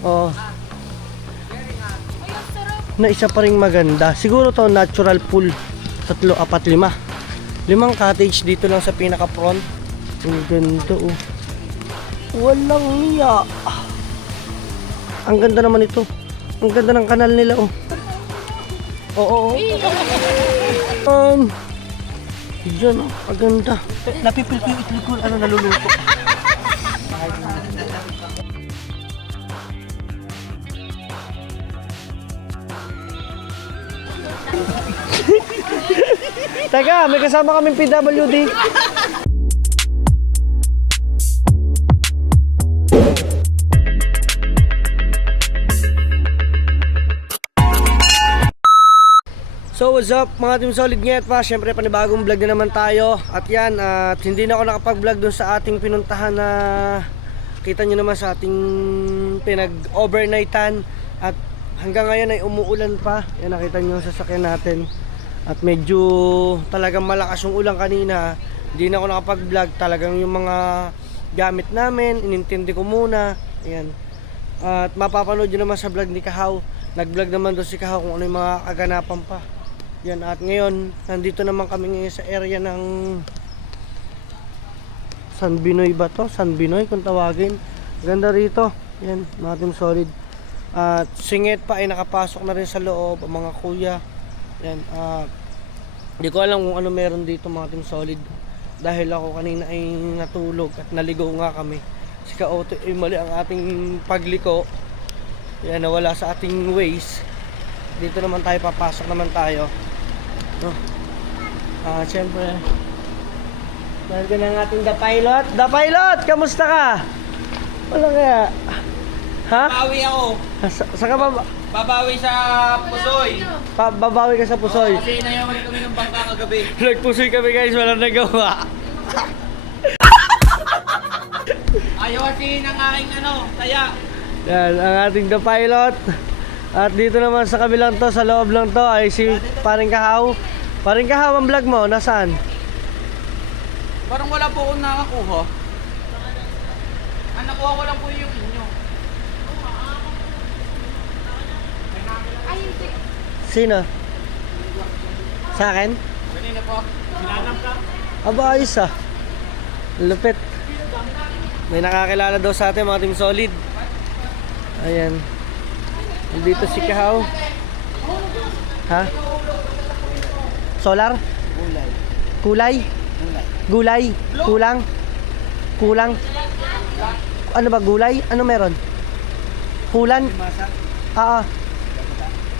Oh. Na isa pa ring maganda. Siguro to natural pool. 3, 4, 5. 5 cottage dito lang sa pinaka front. Ang ganda oh. Walang niya. Ang ganda naman ito. Ang ganda ng kanal nila oh. Oo. Diyan oh. Ang ganda. Napipil ko yung itlog ko. Ano naluluto. Teka, may kasama kaming PWD. So what's up mga Team Solid Ngayat pa. Siyempre panibagong vlog na naman tayo. At yan, at hindi na ako nakapag-vlog doon sa ating pinuntahan na kita nyo naman sa ating pinag-overnightan. At hanggang ngayon ay umuulan pa. Yan nakita nyo sa sasakyan natin. At medyo talagang malakas yung ulan kanina. Hindi na ako nakapag-vlog. Talagang yung mga gamit namin inintindi ko muna. Ayan. At mapapanood nyo naman sa vlog ni Kahaw. Nag-vlog naman doon si Kahaw kung ano yung mga kaganapan pa. Yan, at ngayon nandito naman kami ngayon sa area ng San Binoy ba to? San Binoy kung tawagin. Ganda rito. Yan, mga Team Solid. At singit pa ay nakapasok na rin sa loob ang mga kuya. Yan, hindi ko alam kung ano meron dito mga Team Solid. Dahil ako kanina ay natulog at naligo nga kami. Si Ka-Otto ay mali ang ating pagliko. Yan, nawala sa ating ways. Dito naman tayo, papasok naman tayo. Siyempre nandun ang ating The Pilot. The Pilot, kamusta ka? Wala kaya? Ha? Babawi ako. Saan ka ba? Babawi sa Pusoy. Babawi ka sa Pusoy? Kasi nayawan kami ng bangka kagabi. Nagpusoy kami guys, walang nagawa. Ayaw kasi ng aking taya. Yan, ang ating The Pilot. At dito naman sa kabilang to, sa loob lang to, ay si Paring Kahaw. Paring Kahaw, ang vlog mo, nasaan? Parang wala po akong nakakuha. Ang nakuha ko lang po yung inyo. Sino? Sa akin? Kanina po. Sinanam ka? Aba, ayos ah. Lupit. May nakakilala daw sa atin mga Team Solid. Ayan. Dito si Kahaw. Ha? Solar? Kulay. Gulay. Kulang. Kulang. Ano ba gulay? Ano meron? Kulan?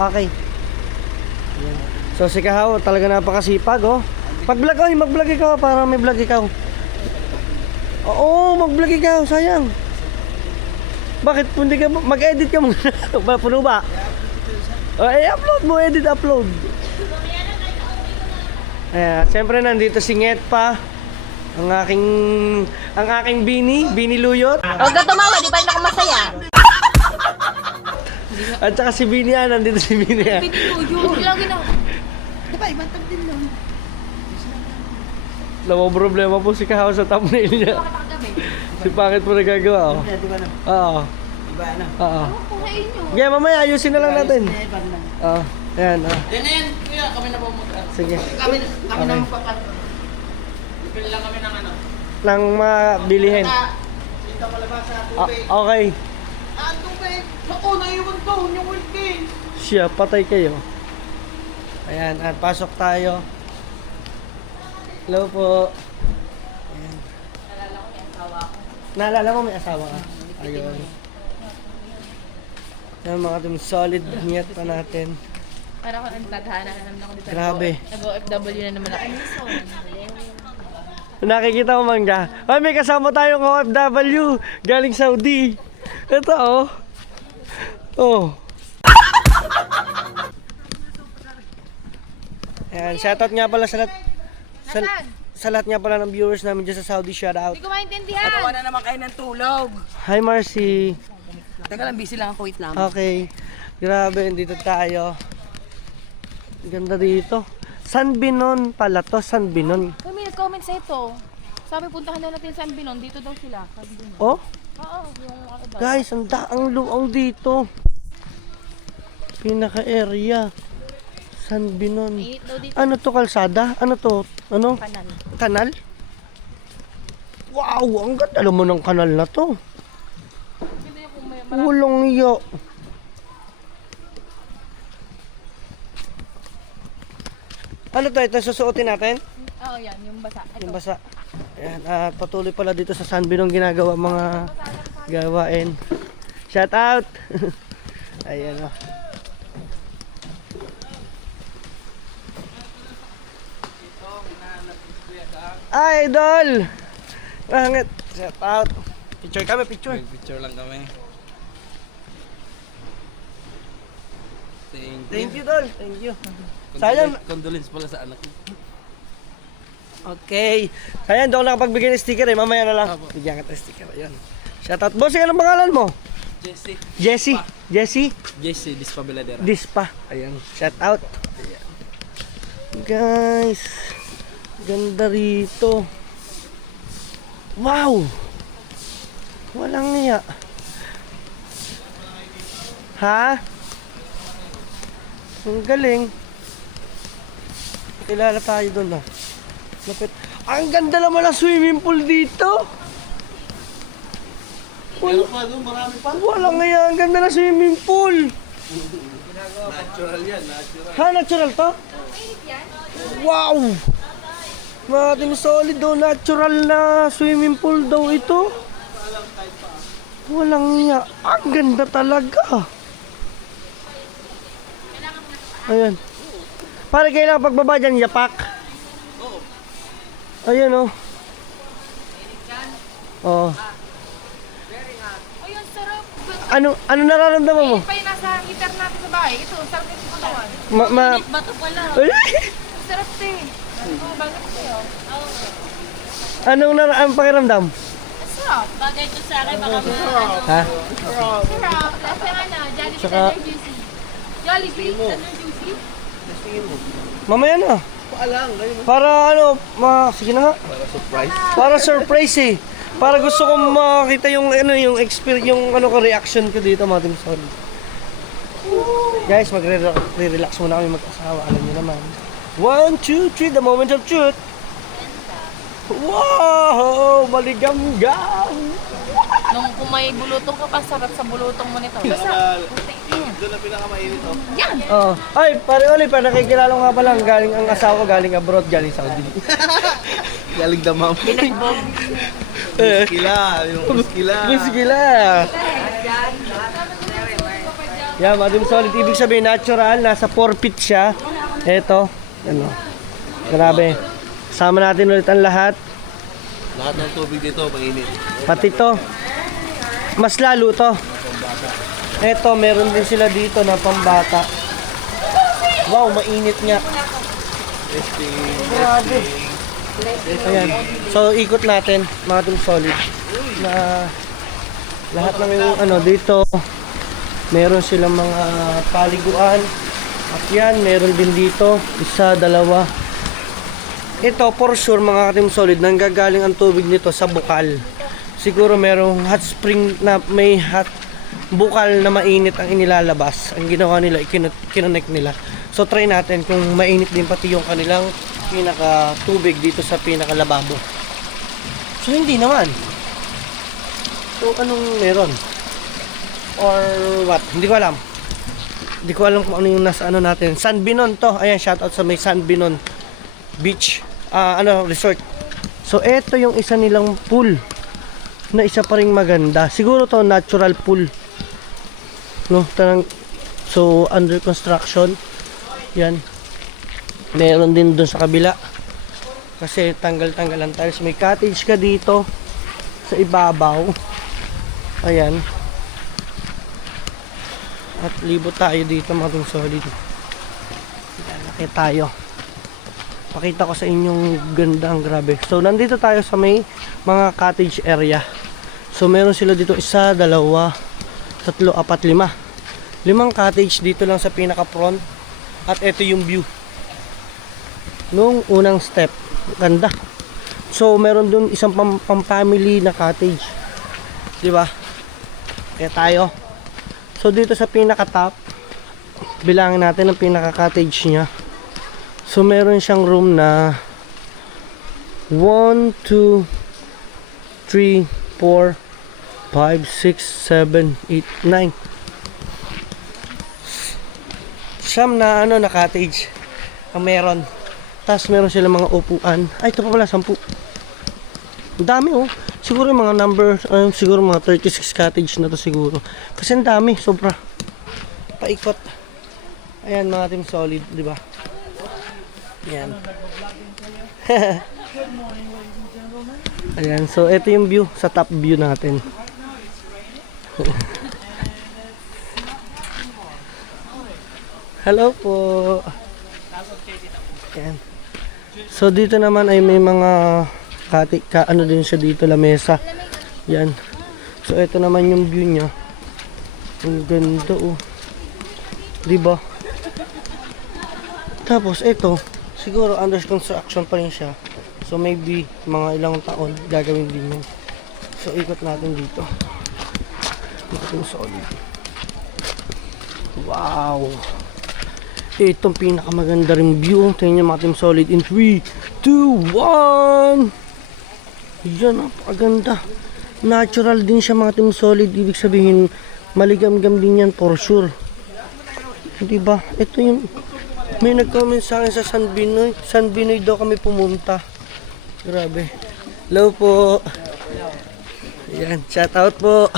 Okay. Ayan. So si Kahaw talaga napakasipag oh. Pag-vlog ay mag-vlog ikaw para may vlog ikaw. Oo, mag-vlog ikaw, sayang. Bakit hindi ka mag-edit ka muna? Puno ba? I-upload mo, upload. Ayan, siyempre nandito si Nget pa. Ang aking Bini Luyot. Huwag ka tumawa, di ba ako masaya? At saka si Bini nandito si Bini Lagi na. Diba, ibang tag din lang. Lamang problema po si Kahaw sa thumbnail niya. Si Pangit po nagagawa oh. Oo. Iba na. Oo. Kunain nyo. Okay, mamaya ayusin na lang natin. Oo. Ayan, oh. Yan na yan, kuya. Kami na po mag-ano. Sige. Kami na Okay. magpapaano. Bili lang kami ng Nang mabilihin. Dito malabas sa tubig. Okay. Ang tubig! Naku, naiwan to! Yung wilking! Siya, patay kayo. Ayan, at pasok tayo. Hello po. Ayan. Naalala ko may asawa ka? Ayun. Ayan, mga Team Solid. Ngiyat pa natin. Para ako ang tadhana na naman ako dito. Grabe. Nag-OFW na naman ako. Nakikita mo man ka. Ay, may kasama tayong OFW. Galing Saudi. Ito oh. Oh. Ayan, shoutout nga pala sa lahat. Sa lahat nga pala ng viewers namin dyan sa Saudi, shoutout. Hindi ko maintindihan. Natawa na naman kayo ng tulog. Hi Marcy. Teka lang, busy lang ako. Wait lang. Okay. Grabe, dito tayo. Ganda dito. San Binon pala to, San Binon. May nag-comment sa ito. Sabi, puntahan daw natin San Binon. Dito daw sila. Sabi din. Oh? Oo, yung ano ba? Guys, ang luang dito. Pinaka-area. San Binon. Mainit daw dito. Ano to, kalsada? Ano to? Ano? Kanan. Kanal? Wow, ang ganda naman ng kanal na to. Hindi yung kung may Walang iyo. Ano to? Ito susuotin natin? Oo, yan. Yung basa. Ito. Yung basa. Ayan, at patuloy pala dito sa San Binong ginagawa mga gawain. Shout out! Ayan o. Idol! Bakit? Shout out! Picture kami, picture. Picture lang kami. Thank you, Dol. Thank you. Sayang. Condolence pala sa anak ko. Okay. Sayang, doon nakapagbigay ng sticker eh. Mamaya na lang. Bigyan ka ng sticker. Ayan. Shout out. Boss, anong pangalan mo? Jesse. Jessie. Jessie? Jesse Dispabeladera. Dispa. Ayan. Shout out. Ayan. Guys. Ganda rito. Wow. Walang niya. Ha? Ang galing. Kilala tayo doon ah. Lapit. Ang ganda naman ng swimming pool dito. Meron pa doon, marami pa. Walang nga, ang ganda ng swimming pool. Natural yan, natural. Ha, natural to? Wow! Mating solid daw, natural na swimming pool daw ito. Walang nga, ang ganda talaga. Ayan. Pare, kailangan pagbaba dyan, yapak. Ayan o. Oh. Ay, ang sarap. Ano nararamdaman mo? Ayun pa yung nasa heater natin sa bahay. Ito, sarap yung katawan. Ma Bato pala. Ay! Ang sarap te. Oo, bakit sa'yo? Oo. Ang pakiramdam? Ang sarap. Bagay ito sa akin, baka Ha? sarap. Lasa nga na, Jollibee Tsaka- Tender Juicy. Jollibee Tender Juicy. Mamaya na. Paalang, ngayon. Para sige na nga. Para surprise. Para surprise eh. Para gusto kong makita yung yung experience, yung ko reaction ko dito, mga Team Solid. Guys, magre-relax muna kami mag-asawa, alam niyo naman. 1, 2, 3, the moment of truth. Wow! Maligam-gam! Nung kung may bulutong ka pa, sarap sa bulutong mo nito. Doon na pinakamainit oh. Yan! Oh. Ay, pare Oli, pa nakikilala ko nga pala, galing ang asawa ko, galing abroad, galing Saudi. Galing damam. Kila, yung kuskila. Kuskila. Yan, mga Team Solid, ibig sabihin natural, nasa 4 feet siya. Eto, ano. Grabe. Sama natin ulit ang lahat. Lahat ng tubig dito, mainit. Pati to. Mas lalo to. Eto, meron din sila dito na pambata. Wow, mainit nga. Grabe. Ayan. So, ikot natin, mga Team Solid. Na lahat ng dito, meron silang mga paliguan. At yan, meron din dito. Isa, dalawa. Ito, for sure, mga Team Solid, nanggagaling ang tubig nito sa bukal. Siguro merong hot spring na may hot bukal na mainit ang inilalabas. Ang ginawa nila, kinonect nila. So, try natin kung mainit din pati yung kanilang pinaka tubig dito sa pinaka lababo. So, hindi naman. So, anong meron? Or what? Hindi ko alam. Hindi ko alam kung ano yung nasa natin. San Binon to. Ayan, shoutout sa may San Binon Beach. Resort. So, eto yung isa nilang pool. Na isa pa ring maganda. Siguro to natural pool. No? So, under construction. Yan. Meron din doon sa kabila. Kasi tanggal-tanggal ang tiles. May cottage ka dito. Sa ibabaw. Ayan. At libot tayo dito, mga Team Solid. Lalaki tayo. Pakita ko sa inyong ganda, ang grabe. So, nandito tayo sa may mga cottage area. So, meron sila dito 1, 2, 3, 4, 5. 5 cottage dito lang sa pinaka-front. At ito yung view. Nung unang step. Ganda. So, meron dun isang pang-family na cottage. Di ba? Kaya tayo. So dito sa pinaka-top, bilangin natin ang pinaka-cottage niya. So meron siyang room na 1, 2, 3, 4, 5, 6, 7, 8, 9. Siyam na na cottage ang meron. Tapos meron sila mga upuan. Ay, ito pa pala, 10. Ang dami oh. Siguro yung mga number, siguro mga 36 cottage na to siguro. Kasi ang dami, sobra. Paikot. Ayan mga team solid, di ba? Ayan. Ayan, so ito yung view, sa top view natin. Hello po. Ayan. So dito naman ay may mga ano din siya dito, lamesa. Yan. So ito naman yung view niya. Ang ganda oh. 'Di ba? Tapos ito, siguro under construction pa rin siya. So maybe mga ilang taon gagawin din yun. So ikot natin dito. Itong solid. Wow. Itong pinakamaganda rin view. Tingnan niyo mga team solid in 3, 2, 1. Yan, napakaganda. Natural din siya mga team solid. Ibig sabihin, maligam-gam din yan for sure. Diba? Ito yung... May nag-comment sa akin sa San Binoy. San Binoy daw kami pumunta. Grabe. Hello po. Ayan, shout out po.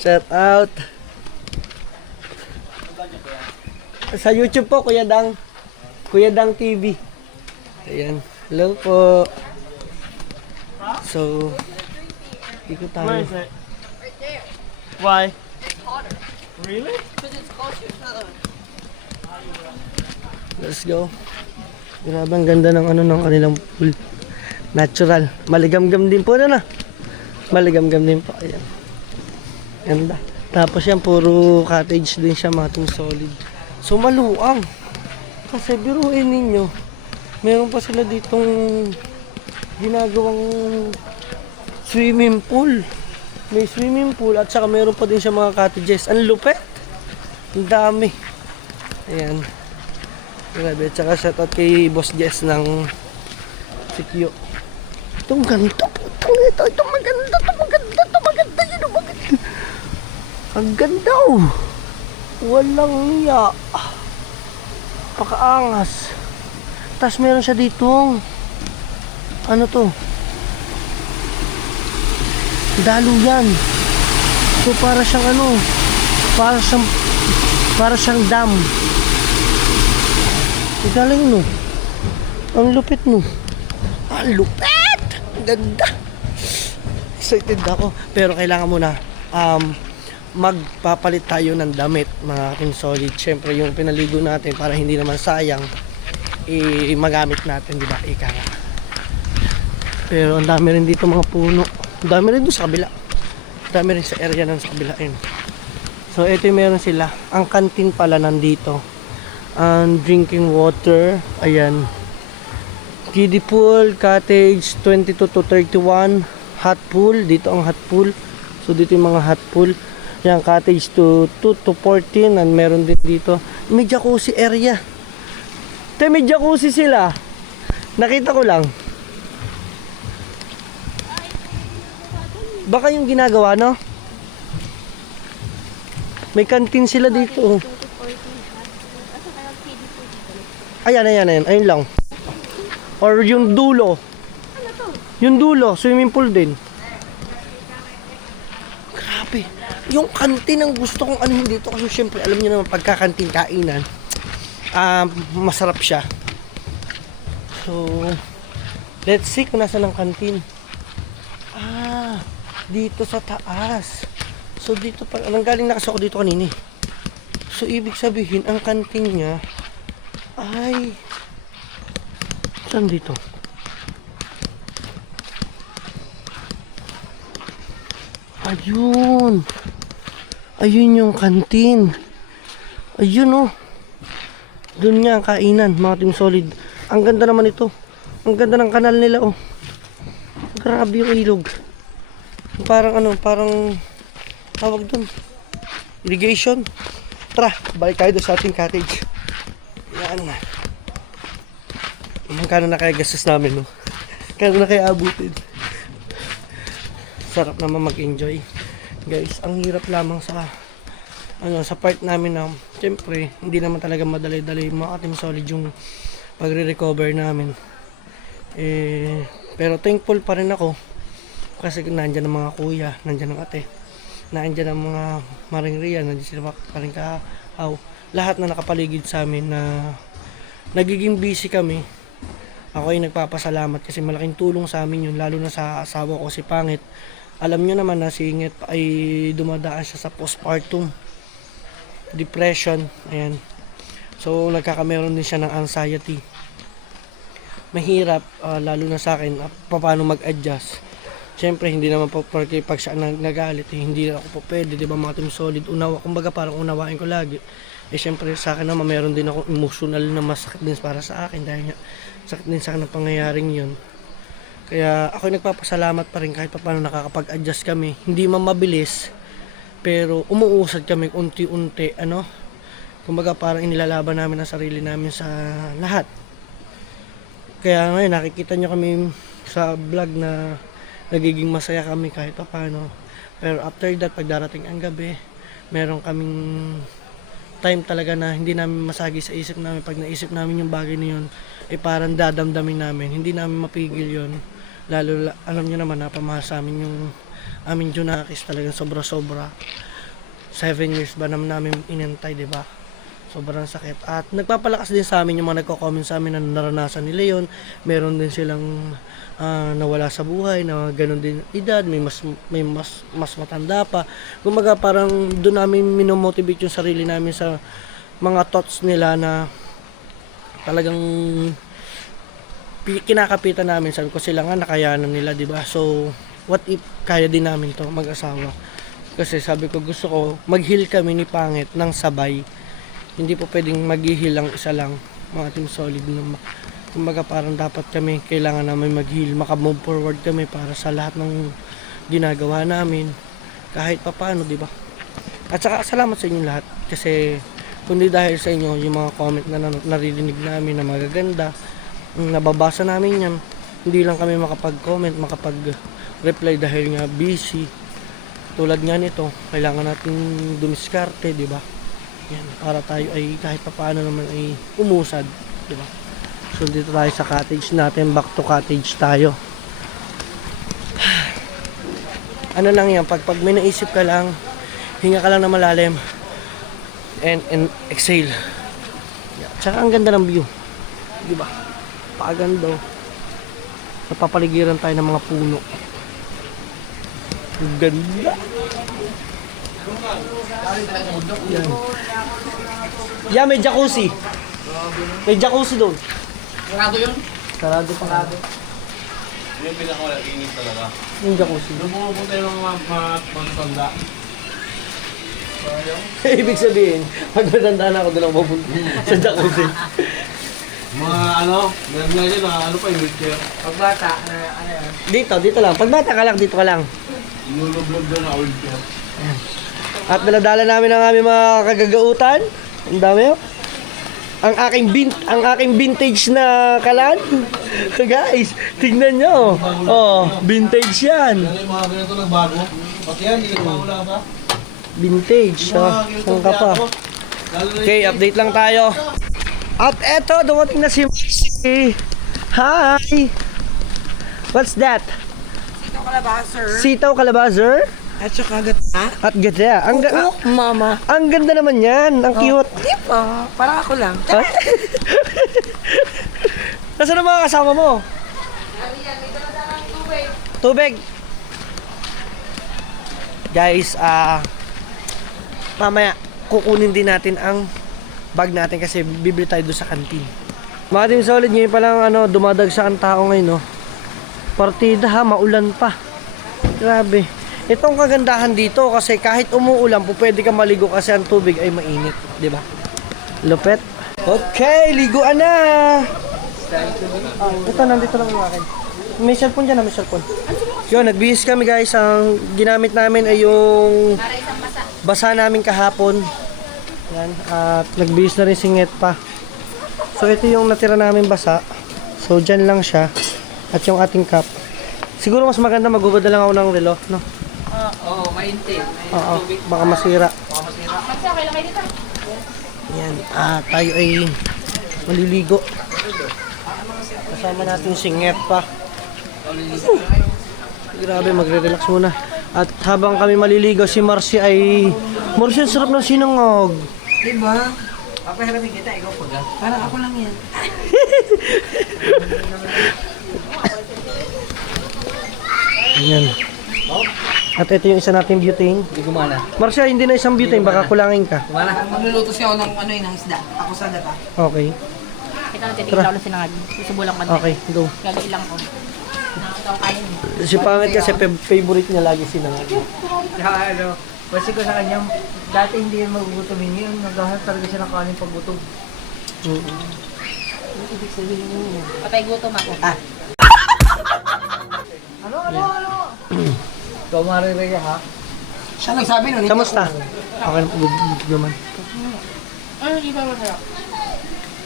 Shout out. Sa YouTube po, Kuya Dang. Kuya Dang TV. Ayan. Hello po. So, ikot tayo. Right there. Why? It's hotter. Really? Because it's closer to the... Let's go. Grabe, ang ganda ng ano ng kanilang pool. Natural. Maligamgam din po na. Maligamgam din po. Ayan. Ganda. Tapos yan, puro cottage din siya, mga team solid. So, maluang. Kasi biruin ninyo, meron pa sila ditong ginagawang swimming pool. May swimming pool at saka meron pa din siya mga cottages. Ang lupet. Ang dami. Ayan. Grabe. At saka shoutout kay Boss Jess ng Sikyo. Itong ganito. Itong maganda. Itong maganda. Itong maganda. Yun ang maganda. Ang ganda oh. Walang niya. Pakaangas. Tapos meron siya ditong ano to? Daluyan. So para siyang ano? Para siyang dam. Ang galing no. Ang lupit no. Ang lupit. Ang ganda. Excited ako. Pero kailangan muna magpapalit tayo ng damit, mga ating solid. Siyempre yung pinaligo natin para hindi naman sayang magamit natin, di ba? Ika nga. Pero ang dami rin dito mga puno. Ang dami rin doon sa kabila. Ang dami rin sa area ng sa kabila. So ito yung meron sila. Ang canteen pala nandito. And drinking water. Ayan. Kiddie pool, cottage 22 to 31. Hot pool. Dito ang hot pool. So dito yung mga hot pool. Yan, cottage to 2 to 14. And meron din dito. May jacuzzi area. May jacuzzi sila. Nakita ko lang. Baka yung ginagawa, no? May canteen sila dito. Ayan. Ayun lang. Or yung dulo. Yung dulo, swimming pool din. Grabe. Yung canteen ang gusto kong anuhin dito. Kasi syempre, alam niyo naman, pagka-canteen kainan, masarap siya. So, let's see kung nasa ng canteen. Dito sa taas. So dito pa, nanggaling na kasi ako dito kanina. So ibig sabihin, ang canteen niya ay saan dito? Ayun. Ayun yung canteen. Ayun oh. Doon nga ang kainan, mga team solid. Ang ganda naman ito. Ang ganda ng kanal nila oh. Grabe yung ilog. Parang ano, parang tawag dun. Irrigation. Tara, balik tayo doon sa ating cottage. Yan. Magkano na kaya gastos namin, no? Kano na kaya abutin? Sarap naman mag-enjoy. Guys, ang hirap lamang sa sa part namin na siyempre, hindi naman talaga madali-dali mga Team Solid yung pagre-recover namin. Pero thankful pa rin ako kasi nandyan ang mga kuya, nandyan ang ate, nandyan ang mga maringriya, nandyan sila paring kaaw. Lahat na nakapaligid sa amin na nagiging busy kami. Ako ay nagpapasalamat kasi malaking tulong sa amin yun, lalo na sa asawa ko si Pangit. Alam nyo naman na si Inget ay dumadaan siya sa postpartum depression. Ayan. So nagkakameron din siya ng anxiety. Mahirap, lalo na sa akin, paano mag-adjust. Siyempre, hindi naman po porque pag siya nagalit, hindi ako po pwede, di ba mga Team Solid, kumbaga parang unawain ko lagi. Siyempre sa akin naman, meron din ako emotional na masakit din para sa akin dahil sakit din sa akin ng pangyayaring yun. Kaya ako nagpapasalamat pa rin kahit pa paano nakakapag-adjust kami. Hindi man mabilis, pero umuusad kami unti-unti, kumbaga parang inilalaban namin ang sarili namin sa lahat. Kaya ngayon nakikita nyo kami sa vlog na nagiging masaya kami kahit pa paano. Pero after that, pag darating ang gabi, meron kaming time talaga na hindi namin masagi sa isip namin. Pag naisip namin yung bagay na yun, parang dadamdamin namin. Hindi namin mapigil yun. Lalo, alam nyo naman, napamahal sa amin yung aming Junakis, talagang sobra-sobra. 7 years ba naman namin inantay, diba? Sobrang sakit. At nagpapalakas din sa amin yung mga nagko-comment sa amin na naranasan nila yun. Meron din silang nawala sa buhay, na ganun din edad, may mas matanda pa. Kumaga parang doon namin minomotivate yung sarili namin sa mga thoughts nila na talagang kinakapitan namin. Sabi ko sila nga nakayanan nila, di ba? So what if kaya din namin to mag-asawa? Kasi sabi ko gusto ko mag-heal kami ni Pangit ng sabay. Hindi po pwedeng mag-heal lang isa lang, mga Team Solid. Kumbaga parang dapat kami, kailangan namin mag-heal, maka-move forward kami para sa lahat ng ginagawa namin. Kahit pa paano, di ba? At saka salamat sa inyo lahat. Kasi kundi dahil sa inyo, yung mga comment na naririnig namin na magaganda, nababasa namin yan. Hindi lang kami makapag-comment, makapag-reply dahil nga busy. Tulad nga nito, kailangan natin dumiskarte, di ba? Yan, para tayo ay kahit pa paano naman ay umusad, di ba? So dito tayo sa cottage natin, back to cottage tayo. Ano lang yan, pag may naisip ka lang, hinga ka lang na malalim and exhale. Yan. Tsaka ang ganda ng view, di ba? Paganda. Napapaligiran tayo ng mga puno. Ang ganda. Yan. Yeah, may jacuzzi. May jacuzzi doon. Sarado yun? Sarado pa. Sarado. Yung pinakamalagingit talaga. Yung jacuzzi. Doon pumunta yung mga pagtanda. Ibig sabihin, pag matanda na ako doon ako pupunta sa jacuzzi. Mga meron nga yun, pa yung wheelchair. Pagbata, ano yan? Dito lang. Pag bata ka lang, dito ka lang. Inuloblog doon na wheelchair. At daladala namin ang aming mga kagagautan. Ang dami yun. Ang aking vintage na kalan. Guys, tignan nyo. Oh, vintage yan. Ano yung mga ganito nagbago? Pati yan, hindi nagbago ba? Vintage. Saan ka pa? Okay, update lang tayo. At eto, dumating na si Marcy. Hi! What's that? Sitaw kalabaser. Sitaw kalabaser? At saka gata. At gata. Mama. Ang ganda naman yan. Ang cute. Di ba? Parang ako lang. Nasaan ang mga kasama mo? Tubig. Guys, mamaya kukunin din natin ang bag natin kasi bibili tayo doon sa kantin. Mga Team Solid, ngayon pa lang dumadagsa ang tao ngayon, no? Partida ha, maulan pa. Grabe. Itong kagandahan dito kasi kahit umuulan po pwede ka maligo kasi ang tubig ay mainit, di ba? Lupet. Okay, liguan na. Ito nandito lang yung akin. May cellphone dyan na, may cellphone. Yun, nagbihis kami guys. Ang ginamit namin ay yung Para isang basa. basa namin kahapon. Yan. At nagbihis na rin si Nget pa. So ito yung natira namin basa. So dyan lang siya. At yung ating cup. Siguro mas maganda magubad na lang ako ng relo, no? Oo, mainit. Oo, baka masira. Magsa, okay lang kayo dito. Yan. Tayo ay maliligo. Kasama natin si Nget pa. Grabe, magre-relax muna. At habang kami maliligo, si Marcy ay... Marcy, ang sarap ng sinangog. Diba? Ako harapin kita, ikaw pag parang ako lang yan. Yan. At ito yung isa nating butane. Hindi gumana. Marcia, hindi na isang butane, baka kulangin ka. Gumana? Magluluto siya ako ng ano ng isda. Ako sa data. Okay. Ito na titigil ako ng sinangag. Susubulang ko na. Okay, go. Gagailang ko. Nakakataw kanin. Si Pangit kasi favorite niya lagi sinangag. Kaya ano, kasi ko sa kanya, dati hindi yan magugutomin yun, naghahanap talaga siya ng kanin pag gutom. Patay gutom ako. Ikaw mariraya ha? Siya nagsabi nun. Kamusta? Okay naman. Ano, hindi ba masarap?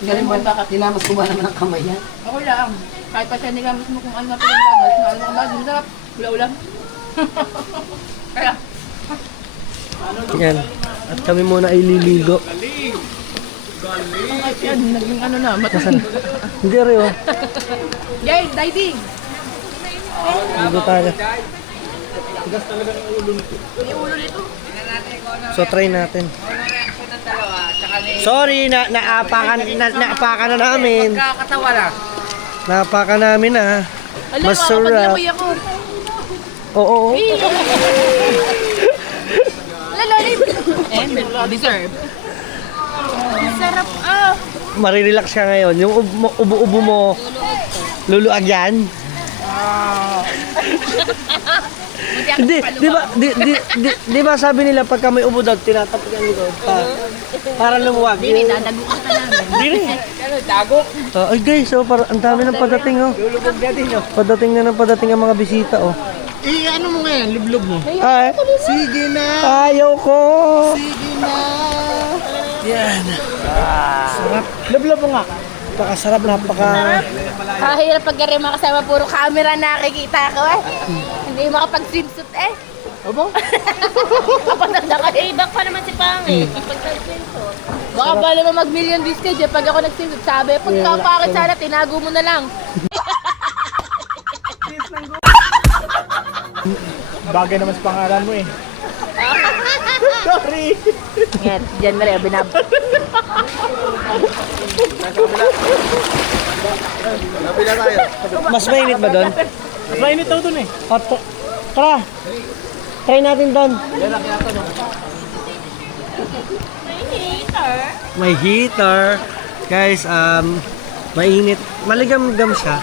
Galing ba? Tinamas ko ba naman ang kamay yan? Ako lang. Kahit pa siya nilamas mo kung ano na pinaglamas, na ano ang bagay, masarap. Ula-ulam. Kaya, Yan. At kami muna ay liligo. kahit yan, naging ano na, matasan. Hindi rin oh. Yay, diving! Ligo tayo. Yung ulo nito. So try natin. Sorry, naapakan na namin. Kakatawa lang. Naapakan namin na. Alam, Masarap. makapaglamoy ako. Oo. Lalalim. And deserve. Sarap ah. Marirelax ka ngayon. Yung ubo-ubo mo, luluag yan. Hindi, di ba sabi nila pagka may ubo daw, tinatapos ang likod para lumuwag. Hindi, dadagukan ka namin. Hindi. Ano, dago? Ay guys, oh, ang dami ng padating oh. Lulubog na din, oh. Padating na ng padating ang mga bisita oh. Ano mo ngayon? Lublog mo? Ay, Sige na! ayaw ko. Sige na! Yan. Sarap. Lublob mo nga. Napakasarap, Kahirap pag gari makasama, puro camera nakikita ko eh. Hindi makapag-swimsuit eh. Obo? Kapag nakahibak pa naman si Pangit. Pag-swimsuit. Baka ba naman mag-million views ka dyan pag ako nag-swimsuit. Sabi, pagka-pangit sana, tinago mo na lang. Bagay naman sa pangalan mo eh. Sorry! Yan, dyan mo rin, binab. Mas mainit ba doon? Mas mainit daw dun eh. Tara. Try natin doon. May heater. Guys, mainit. Maligam-gam siya.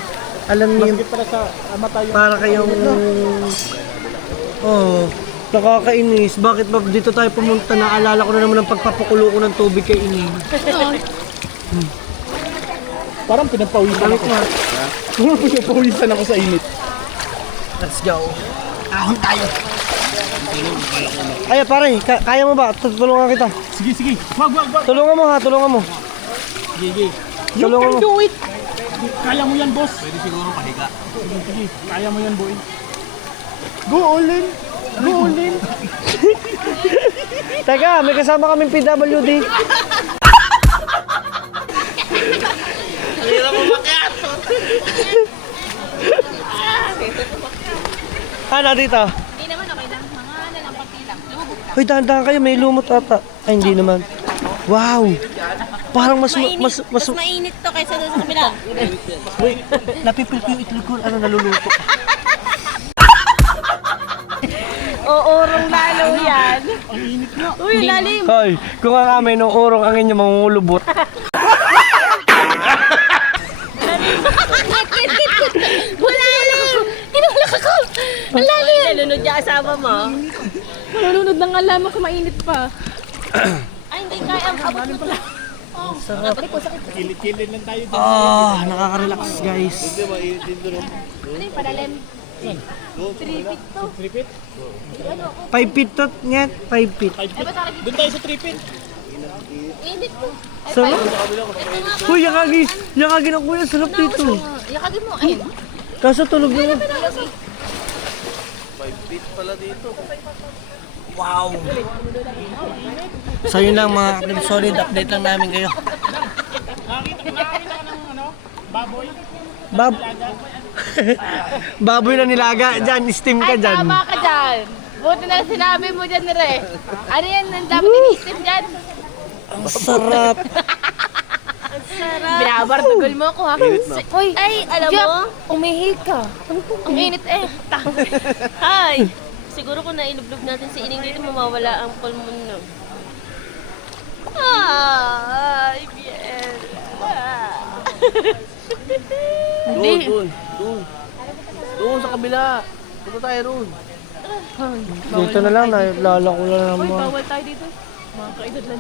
Alam niyo, Masakit pala sa mata yung... para kayong... Oh, nakakainis. Bakit ba dito tayo pumunta? Naalala ko na naman ang pagpapakulo ko ng tubig kay Ining. Parang pinagpawisan ako. Parang pinagpawisan ako sa init. Let's go. Ahon tayo. Ay, pare, kaya mo ba? Tulungan kita. Sige, sige. Wag. Tulungan mo ha, tulungan mo. Sige. You Tulungan can mo. do it! Kaya mo yan, boss. Pwede siguro pahiga. Sige, kaya mo yan, boy. Go all in! Go all in! Teka, may kasama kaming PWD. Hirap mo makiat! Ano dito? Hindi naman, okay lang. Mga ano lang, pagti lang. Lumubog. Hoy, dahan-dahan kayo, may lumot ata. Ay, hindi naman. Wow! Parang mas mainit to kaysa doon sa kabila. wait, napipil ko yung itlog ko, ano naluluto. Uurong lalo yan. Ang init nga. Uy, lalim. Hoy, kung ang amin ng urong ang inyo mangungulubot. Malalim! Tinulak ako! Ang lalim! Nalunod niya kasama mo. Nalunod ng alam ko mainit pa. Ay, hindi kaya ang abot mo pala. Sarap. Kilit-kilit lang tayo. Ah, nakaka-relax guys. Ano yung palalim? 3 feet to. 3 feet? 5 feet to, nget. 5 feet. 5 feet? Doon tayo sa 3 feet. Init to. Ay, Sarap. Uy, yakagi ng kuya. Sarap dito. Yakagin mo. Ayun. Kaso tulog na. Wow! So yun lang mga Team Solid, update lang namin kayo. Nakakita ka ng ano? Baboy? Bab Baboy na nilaga, dyan, steam ka Ay, dyan. tama ka dyan. Buti na sinabi mo dyan, Re. Ano yan? Ang dapat i-steam dyan. Ang sarap. Binabartugol mo ako, ha? Hoy, ay, alam mo? Umihi ka. Ang init eh. Hi! Siguro kung nailublog natin si Ining dito, mamawala ang pulmon no. Ay, bien. Doon sa kabila. Punta tayo roon. Dito na lang, naalala ko lang naman. Bawal tayo dito. Mga kaedad lang.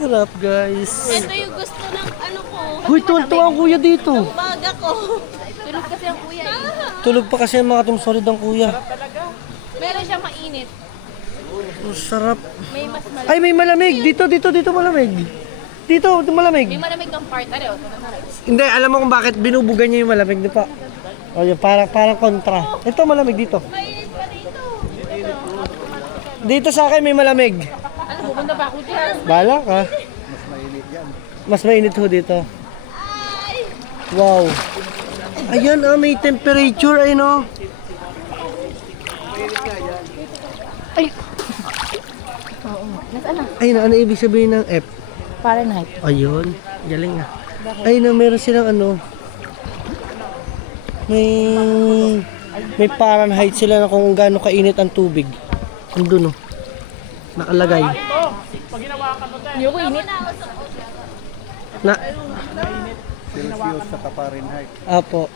Sarap guys. Ito yung gusto ng ano ko. Uy, tuwan-tuwa ang kuya dito. Baga ko. Tulog kasi ang kuya eh. Tulog pa kasi ang mga Team Solid ang kuya. Meron siyang mainit. Ang sarap. May mas malamig. Ay, may malamig. Dito malamig. Dito malamig. May malamig ng part. Ano? Hindi, alam mo kung bakit binubugan niya yung malamig, di pa? O yun, parang kontra. Ito malamig dito. Mainit pa dito. Dito sa akin may malamig. Ano, pupunta ba ako dyan? Bala ka. Mas mainit ho dito. Wow. Ayan, may temperature ay no. Ay. Oo. Nasaan na? Ay, ano ibig sabihin ng F? Fahrenheit. Ayun, galing ah. Ay, na meron silang ano. May Fahrenheit sila na kung gaano kainit ang tubig. Andun oh. Nakalagay. Ito, pag ginawa ka to tayo. Hindi ako init. Na Celsius sa Fahrenheit. Apo.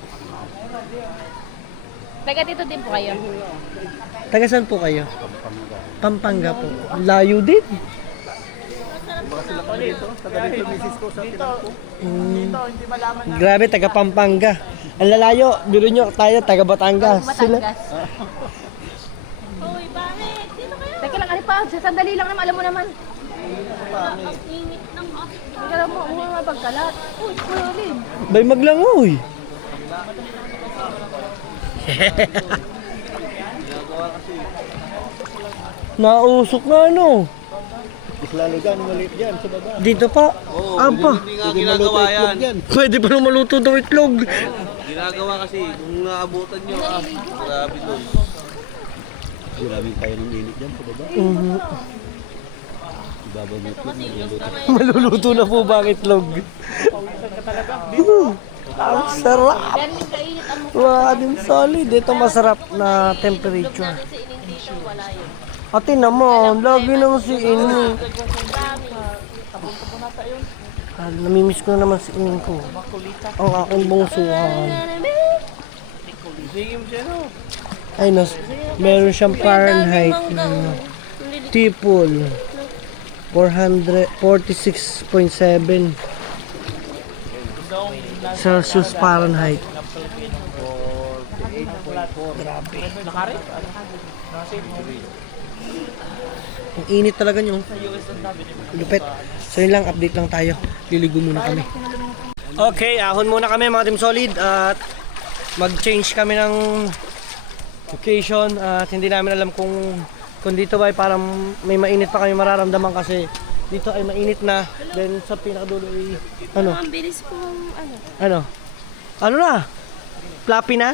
Taga dito din po kayo. Taga saan po kayo? Pampanga po. Layo din. Dito, hindi malaman. Grabe, taga Pampanga. Ang lalayo, biro nyo tayo, taga Batangas. Sila. Matangas. Uy, bakit? Dito kayo. Teka lang, pa. Sandali lang naman. Alam mo naman. Ang init ng Teka lang mo, umuha nga pagkalat. Uy, kulalin. Bay maglangoy. Nausok na ano. Lalo dyan, maliit dyan sa baba. Dito pa. Apa. Hindi nga ginagawa yan. Pwede pa nang maluto daw itlog. Ginagawa kasi kung naabutan nyo, grabe doon. Maraming kaya ng init dyan sa baba. Ibabaw mo ito. Maluluto na po ba ang itlog? Ang sarap. Yan yung kainit ang Wow, din solid. Ito masarap na temperature. si Ining dito, wala yun. Ate naman, lagi naman si Ini. Namimiss ko na naman si Ini ko. Ang aking bungsuhan. Sige mo siya, no? Ay, meron siyang Fahrenheit na tipol. 446.7 Celsius Fahrenheit. Grabe. Ang init talaga nyo. Lupit. So yun lang, update lang tayo. Liligo muna kami. Okay, ahon muna kami mga Team Solid at mag-change kami ng location at hindi namin alam kung dito ba ay parang may mainit pa kami mararamdaman kasi dito ay mainit na. Then sa pinakadulo ay ano? Ang bilis kong ano. Ano? Ano na? Floppy na?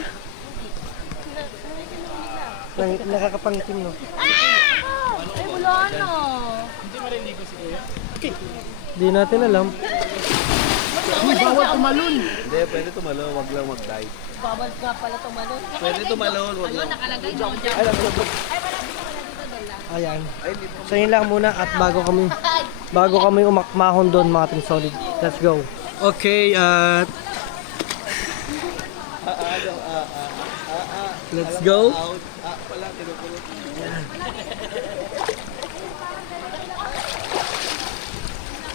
Nakakapangitim no? Ay, wala na. Hindi natin alam. Bawal tumalon. Hindi, pwede tumalo, wag lang mag-dive. Bawal ka pala tumalon. Pwede tumalo, wag lang. Nakalagay mo dyan. Ayan. So yun lang muna at bago kami umakmahon doon mga Team Solid. Let's go. Okay, let's go.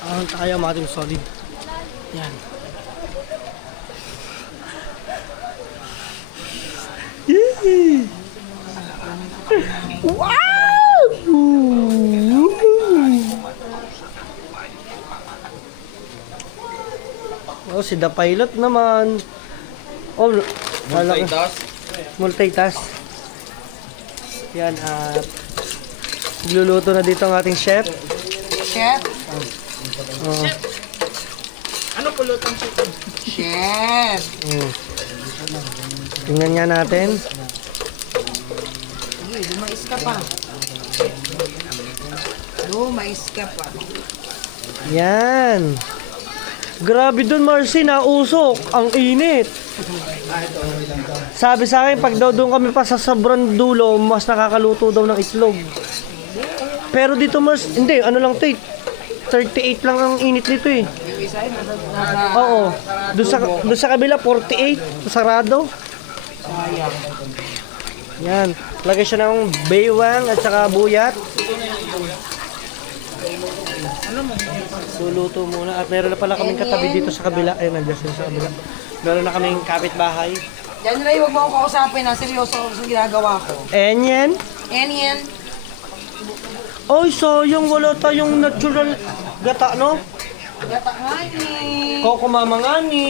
Ahon tayo mga Team Solid. Yan. si The Pilot naman. Oh, Multitask. multitask. Yan, nagluluto na dito ang ating chef. Chef. Oh. Ano pulutan siya? Chef. Mm. Tingnan nga natin. Sige, lumais ka pa. Lumais ka pa. Yan. Grabe dun, Marcy, nausok. Ang init. Sabi sa akin, pag daw doon kami pa sa sobrang dulo, mas nakakaluto daw ng itlog. Pero dito, Mars, hindi, ano lang to eh. 38 lang ang init nito eh. Oo. Doon sa kabila, 48. Sarado. Yan. Lagay siya ng baywang at saka buyat. Luluto muna. At meron na pala kaming katabi dito sa kabila. Ayun, nandiyan sila sa kabila. Meron na kaming kapitbahay. Yan na, huwag mo akong kausapin ha. Seryoso ako sa ginagawa ko. Enyen. Yan. Oy, sayang wala tayong natural gata, no? Gata nga ni. Koko mama nga ni.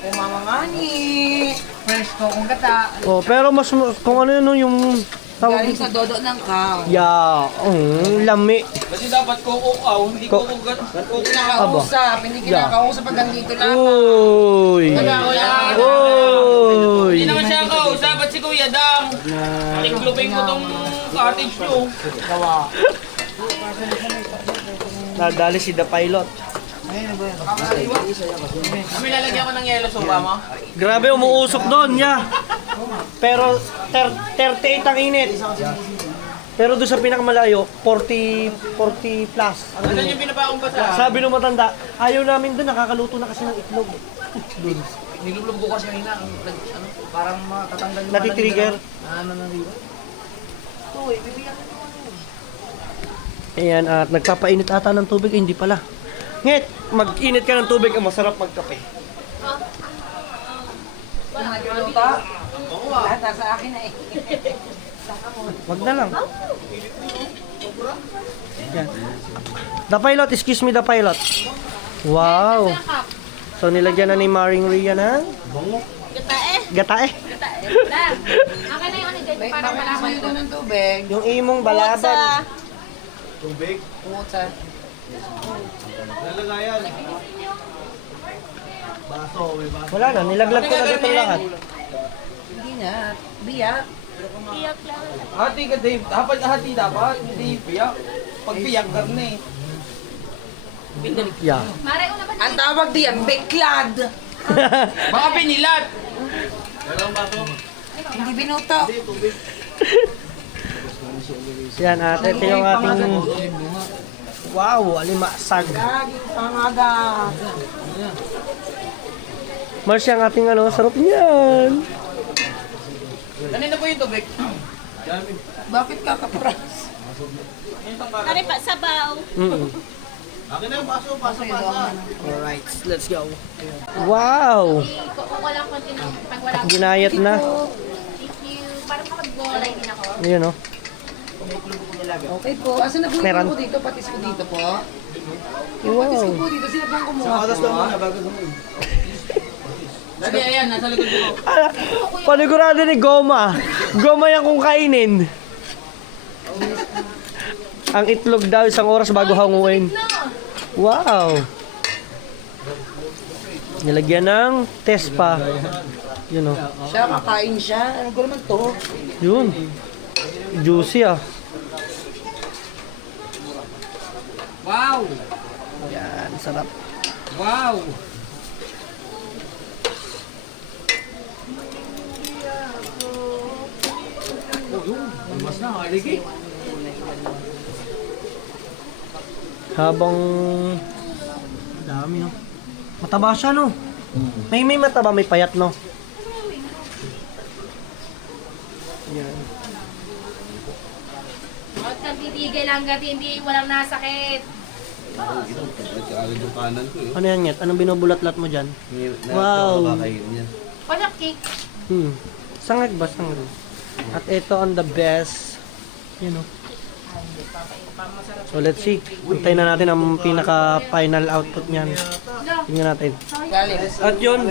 Kumama nga ni. Fresh ko kung gata. Oh, pero mas kung ano yun, no, yung tawag Galing dito. sa dodo ng cow. Ya, lami. Kasi dapat kukukaw, hindi kukugat. Kinakausap. Hindi kinakausap pag nandito lang. Uy. Uy. Hindi naman siya kausap, ba't si Kuya Dang? Iklubing ko tong cottage nyo. Nadali si The Pilot. Kami lalagyan ko ng yelo sa mo. Grabe, umuusok doon, ya. Pero 38 ang init. Pero doon sa pinakamalayo, 40 plus. Ano yung binabaong basa? Sabi nung matanda, ayaw namin doon, nakakaluto na kasi ng itlog. Nilulog ko kasi kanina. Parang matatanggal yung Natitrigger. ano na dito. Uy, bibigyan ko. Ayan, at nagpapainit ata ng tubig, hindi pala. Ngit, mag-init ka ng tubig, ang masarap magkape. Nagluluto? Lahat nasa akin na eh. Wag na lang. Yan. The Pilot, excuse me, The Pilot. Wow. So nilagyan na ni Maring Ria ng Gatae. gatae. Gatae. Lang. Akin na yung ano dyan, Wait, parang bakit malaman mo ko. ng tubig? Yung imong balaban. Puta. Wala na, nilaglag ko na dito lahat. Hindi na. Biyak. Iyak lang. Hati ka, Dave. Hati dapat. Hindi piyak. Pag piyak ka na eh. Yeah. Mare, una ba Ang tawag diyan, beklad. Baka pinilat. Hindi binuto. Yan, ate, ito yung ating... Wow, alimasag. Laging pangaga. Marcy, ang ating ano, sarap niyan. Kanina po yung tubig. Bakit kakapras? Mare pa, sabaw. Alright, let's go. Wow! Kung walang konti ng pag walang Ginayat na. thank you. Parang makapag-golay din ako. Ayun, oh. Okay po. Asan na po Meron. yung po dito? Patis ko dito po. Patis Wow. ko po dito. Sino pong kumuha po? Lagi, ayan, nasa likod ko. Panigurado ni Goma. Goma yan kung kainin. Ang itlog daw isang oras bago hanguin. Wow! Nilagyan ng tespa. Yun, oh. Siya, kakain siya. Ano ko naman to? Yun. Juicy, ah. Wow! Yan, sarap. Wow! Mas na, haligi. Habang... Dami, no? Mataba siya, no? May mataba, may payat, no? Yan. Huwag kang titigil hanggat hindi walang nasakit. Ano yan, Nyet? Anong binubulat-lat mo dyan? Wow! Walang cake. Sangag ba? Sangag. At ito ang the best. You know. So let's see. Hintayin na natin ang pinaka-final output niyan. Tingnan natin. At yun,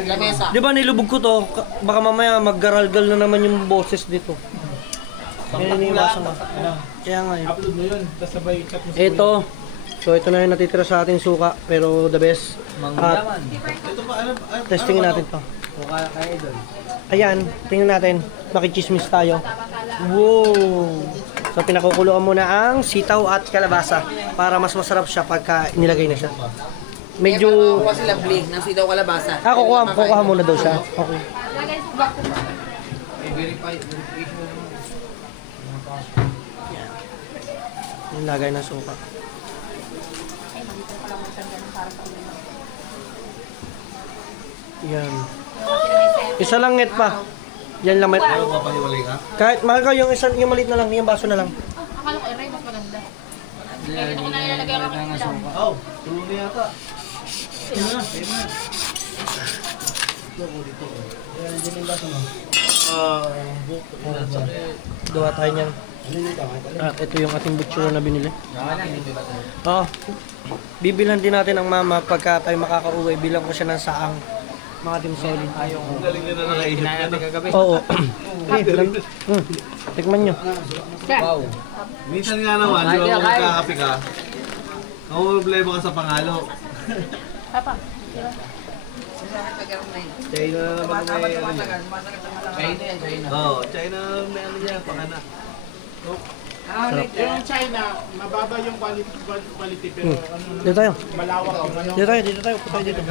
di ba nilubog ko to? Baka mamaya maggaralgal na naman yung boses dito. Iniiwasan ko. Kaya nga yun. Upload mo yun, tapos sabay chat mo sa Ito. So ito na yung natitira sa ating suka. Pero the best. At testingin natin to. Ayan, tingnan natin. Makichismis tayo. Wow! So pinakukuluan muna ang sitaw at kalabasa para mas masarap siya pagka inilagay na siya. Medyo... Kuha sila bling ng sitaw kalabasa. kukuha muna daw siya. Okay. Yung lagay ng suka. Yan. Isa lang net pa. Yan lang. Kahit mahal ka yung isa, yung maliit na lang, yung baso na lang. Akala ko Ray, mas maganda. Kaya dito ko na nilalagay ang aking ulam. Gawa tayo niyan. At ito yung ating butcher na binili. Oh, bibilan din natin ang mama pagka tayo makakauwi. Bilang ko siya ng saang. Mga team solid. Oo. Tikman nyo. Wow. Minsan nga naman, di ba magkakape ka, problema ka sa pangalo. Papa. China naman may ano niya. China yan, China. Oo, China may ano niya, pangana. Yung China, mababa yung quality pero ano, Dito tayo. malawak yung ano. Dito tayo. Punta tayo dito.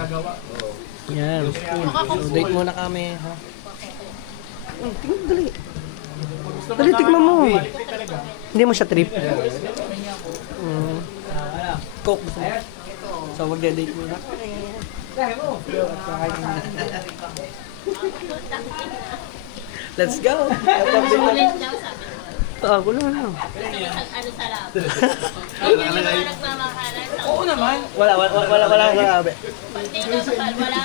Yan. So, date muna kami. Ha? Tingnan, dali. Dali, tikman mo. Hindi mo siya trip. Coke. So, magde-date muna. Let's go. Ulit daw sabi. Ako lang. Ano sa lab? Hindi naman nagmamakalan. Oo naman. Wala. Pagtingin ko wala.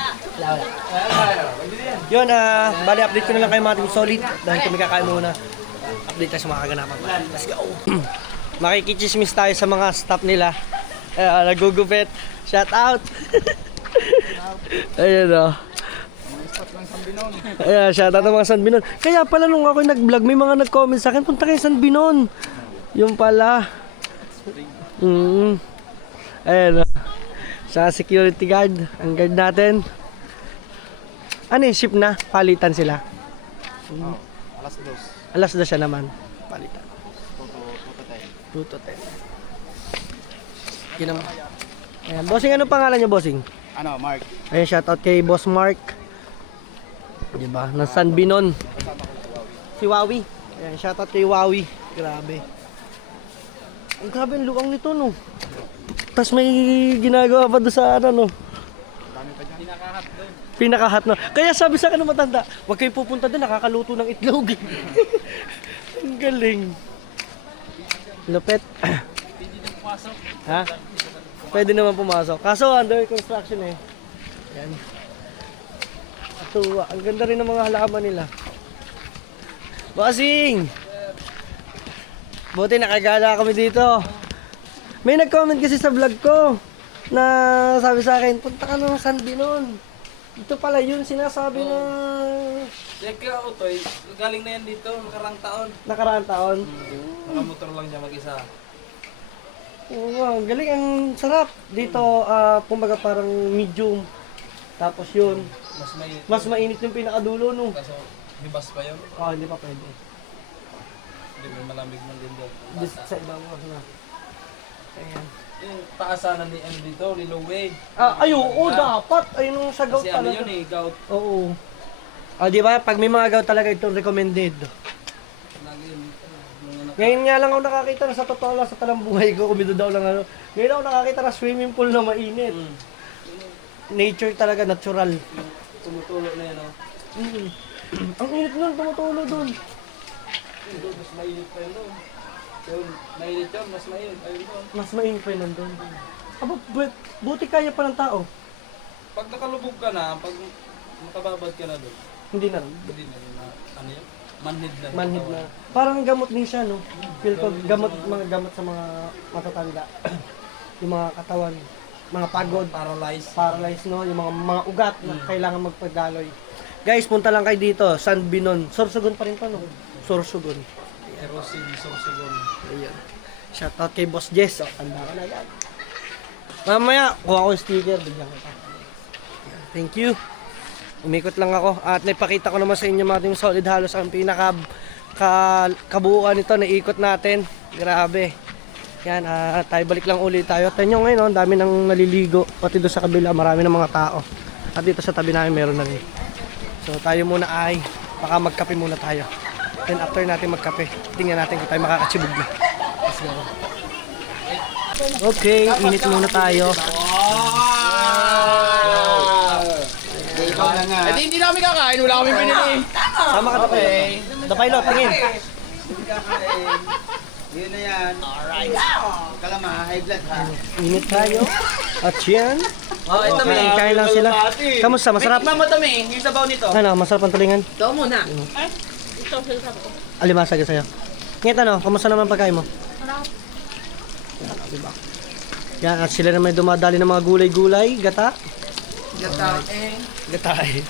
Yun, bali update ko na lang kayo mga team solid dahil kami kakain muna. Update tayo sa mga kaganapan. Let's go! Makikichismis tayo sa mga staff nila. Nagugupit. Shout out! Ayun o. Ayan, shout out ng mga San Binon. Kaya pala nung ako nag-vlog, may mga nag-comment sa akin, punta kayo San Binon. Yung pala. Ayan o. Sa security guard, ang guard natin. Ano yung ship na? Palitan sila? Alas 2 siya naman. Palitan. 2 to 10. Yun naman. Ayan. Bossing, ano pangalan niyo, bossing? Ano, Mark? Ayan, shoutout kay Boss Mark. Diba? Ng San Binon. Si Wawi. Ayan, shoutout kay Wawi. Grabe. Ang grabe ang luwang nito, no? Tapos may ginagawa pa doon sa ano, no? Pinaka-hot, no? Kaya sabi sa akin ng matanda, huwag kayo pupunta doon, nakakaluto ng itlog. Ang galing. Lupet. Ha? Pwede naman pumasok. Kaso under construction eh. Yan. Atuwa. Ang ganda rin ng mga halaman nila. Bossing! Buti nakagala kami dito. May nag-comment kasi sa vlog ko na sabi sa akin, punta ka ng San Binon. Ito pala yun sinasabi na Kaya Utoy, galing na yan dito, nakaraang taon. nakamotor lang niya mag-isa. Oo nga, galing, ang sarap. Dito, kumbaga parang medium. Tapos yun, mas mainit yung pinakadulo, no? Kaso, hibas pa yun. Hindi pa pwede. Hindi, may malamig man din doon. Just sa ibang na. Ayan. Yung paasanan ni ano dito, Lilo Way. Oo, dapat. Ayun yung sa gout Kasi ano talaga. yun eh, gout. Oo. Di ba? Pag may mga gout talaga, ito recommended. Lagi yun. Ngayon nga lang ako nakakita na sa totoo lang sa talang buhay ko, kumido daw lang ano. Ngayon ako nakakita na swimming pool na mainit. Nature talaga, natural. Tumutulo na yan, oh. Ang init nun, tumutulo dun. Doon, mas mainit pa yun doon. Yun, mainit yun, mas mainit. Ayun doon. Mas mainit pa yun nandun. Buti kaya pa ng tao. Pag nakalubog ka na, pag makababad ka na doon, Hindi na. hindi na yun na, ano yun? Manhid na. Manhid na. Parang gamot din siya, no? Feel ko mga gamot sa mga matatanda. Yung mga katawan, mga pagod, paralyzed, no? Yung mga ugat na kailangan magpagdaloy. Guys, punta lang kayo dito, San Binon. Sorsogon pa rin to, no? Sorsogon. Erosin, Sorsogon. Ayan. Shoutout kay Boss Jess. Oh, tanda ka na yan. Mamaya, kuha ko yung sticker. Bigyan ko pa. Thank you. Umikot lang ako. At naipakita ko naman sa inyo mga team solid. Halos ang kabuuan nito. Naikot natin. Grabe. Yan. Tayo balik lang ulit tayo. Tignan nyo ngayon. Ang dami nang naliligo. Pati doon sa kabila. Marami ng mga tao. At dito sa tabi namin meron na rin. So tayo muna ay baka magkape muna tayo. Then after natin magkape, tingnan natin kung tayo makakatsibog na. Let's go. Okay, init muna tayo. Ikaw na nga. Eh, hindi na kami kakain. Wala kami pinili. Sama ka Dapay. Dapaylot, tingin. Yun na yan. Alright. Kalama, high blood ha. Init tayo. At yan. Oh, ito Okay, kain lang sila. Kamusta? Masarap? Tikman mo ito, May. Yung sabaw nito. Ano, masarap ang tulingan? Ikaw muna. Ito, sinasabi ko. Alimasag sa'yo. Ngit ano, kamusta naman pagkain mo? Yan, diba? Yan, at sila naman dumadali ng mga gulay-gulay. Gata. Gata eh.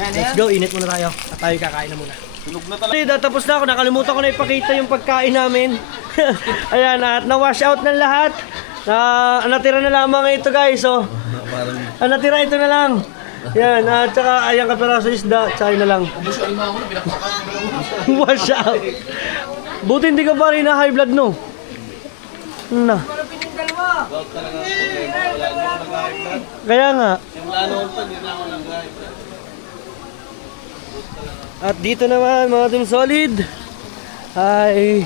Let's go, init muna tayo. At tayo kakain na muna. Tunog na talaga. Tapos na ako, nakalimutan ko na ipakita yung pagkain namin. Ayan, at na-wash out ng lahat. Natira na lamang ito guys, oh. Natira ito na lang. Yan, at saka ayang kapiraso isda, tsaka yun na lang. Wash out. Buti hindi ka pa rin na high blood, no? Na. Kaya nga. At dito naman mga team solid ay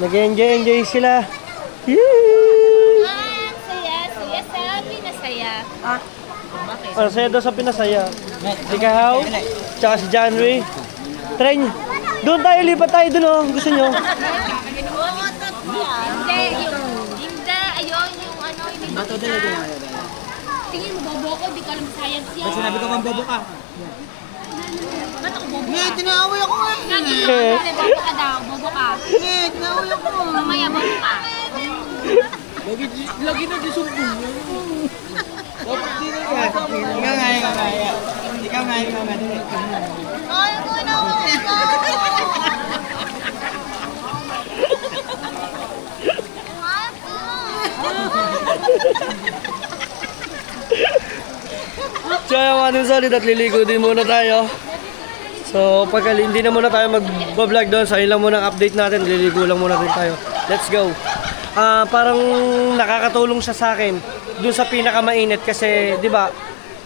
nag-enjoy sila. Yee! Saya sa pinasaya. Ang saya daw sa pinasaya. Si Kahaw, tsaka si Janry. Tren, doon tayo, lipat tayo doon, oh. Gusto nyo? Hindi, ayun, yung ano, bato dala. Tingin mo, bobo ko, di ka alam science yan. Ba't sinabi ko bang bobo ka? Ba't ako bobo ka? Ngayon, tinaaway ako eh. Bobo ka daw, bobo ka. Ngayon, tinaaway ako. Mamaya, bobo ka. Lagi na di sumbong. Ikaw nga. Ay, ko na mo. So mga team solid at liligo din muna tayo. So pagka hindi na muna tayo mag-vlog doon, sa ilang muna ang update natin, liligo lang muna din tayo. Let's go. Parang nakakatulong siya sa akin doon sa pinakamainit kasi 'di ba?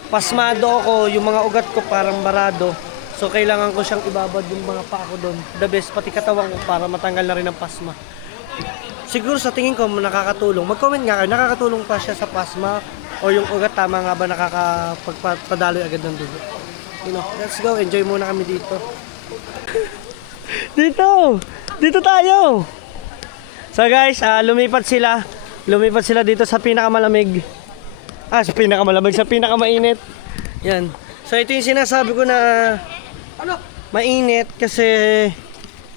Pasmado ako, yung mga ugat ko parang barado. So kailangan ko siyang ibabad yung mga paa ko doon. The best pati katawan ko para matanggal na rin ang pasma. Siguro sa tingin ko nakakatulong. Mag-comment nga kayo, nakakatulong pa siya sa pasma o yung ugat tama nga ba nakakapagpadaloy agad ng dugo. You know, let's go, enjoy muna kami dito. Dito tayo. So guys, lumipat sila dito sa pinakamalamig. Sa pinakamalamig, sa pinakamainit. Yan. So ito yung sinasabi ko na mainit kasi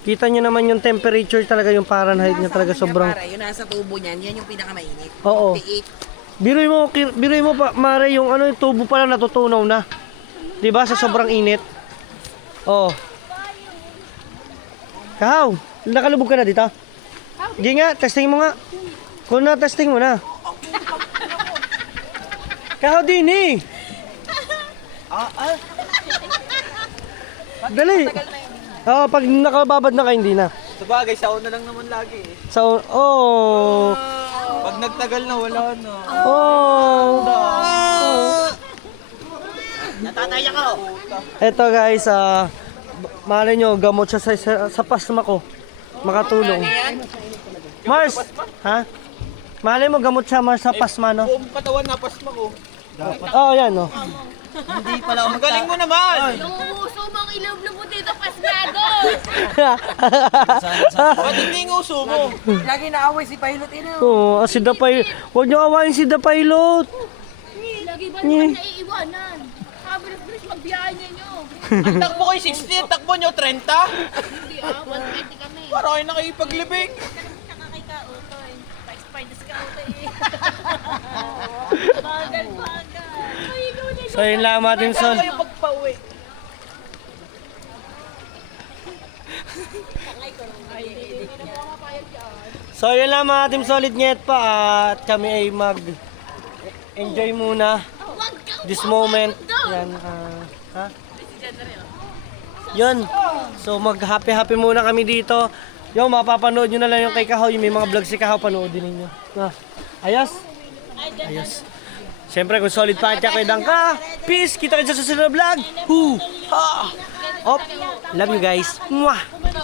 kita nyo naman yung temperature talaga, yung Fahrenheit niya talaga sobrang. Yung nasa tubo niyan, yan yung pinakamainit. Oo. Biruin mo pa, Mare, yung yung tubo pa lang natutunaw na. 'Di ba sa sobrang init? Oh. Kahaw, nakalubog ka na dito? Di nga, testing mo nga. Kung na-testing mo na. Kahaw din eh. Dali. Pag nakababad na kayo, hindi na. Sabagay, sauna lang naman lagi eh. So, oh. Pag nagtagal na, wala na. Oh. Natataya ka oh. Eto guys, malay nyo, gamot siya sa pasma ko. Makatulong. Mars, ha? Malay mo, gamot siya Mars sa pasma, no? Buong katawan na pasma ko. Oo, yan, no? Hindi pala. Ang galing mo naman! Yung uso mong ilublo mo dito, pasmado. Ba't hindi yung uso mo? Lagi naaway si Pilot ino. Oo, si Dapay. Huwag nyo awayin si Dapaylot. Lagi ba naman naiiwanan? Bilis magbiyahe niyo. Ang takbo ko 60, ang takbo nyo 30. Hindi 120 kami. Parang kayo nakipaglibing. Tsaka kay Kautoy. Pa-expired sa Kautoy eh. Bagal. Ay, ikaw na. So yun lang mga Team Solid. Kayo pagpauwi. So yun lang mga Team Solid Nyet pa at kami ay mag-enjoy muna this moment. Yan, ha? Yun. So mag-happy muna kami dito. Yo, mapapanood nyo na lang yung kay Kahoy. May mga vlog si Kahoy, panoodin ninyo. Ayos? Ayos. Siyempre kung solid pa at yakidang ka, peace! Kita kayo sa susunod na vlog! Hoo! Ha! Op! Love you guys! Mwah!